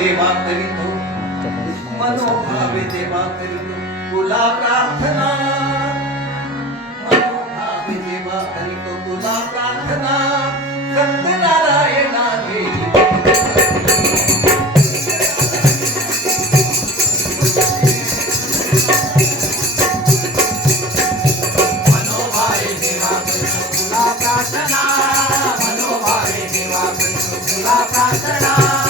देवा करी तो मनोभावे देवा करी तो तुला प्रार्थना मनोभावे देवा करी तो तुला प्रार्थना सत्यनारायणा देवी प्रार्थना मनोभावे देवा कृष्ण तुला प्रार्थना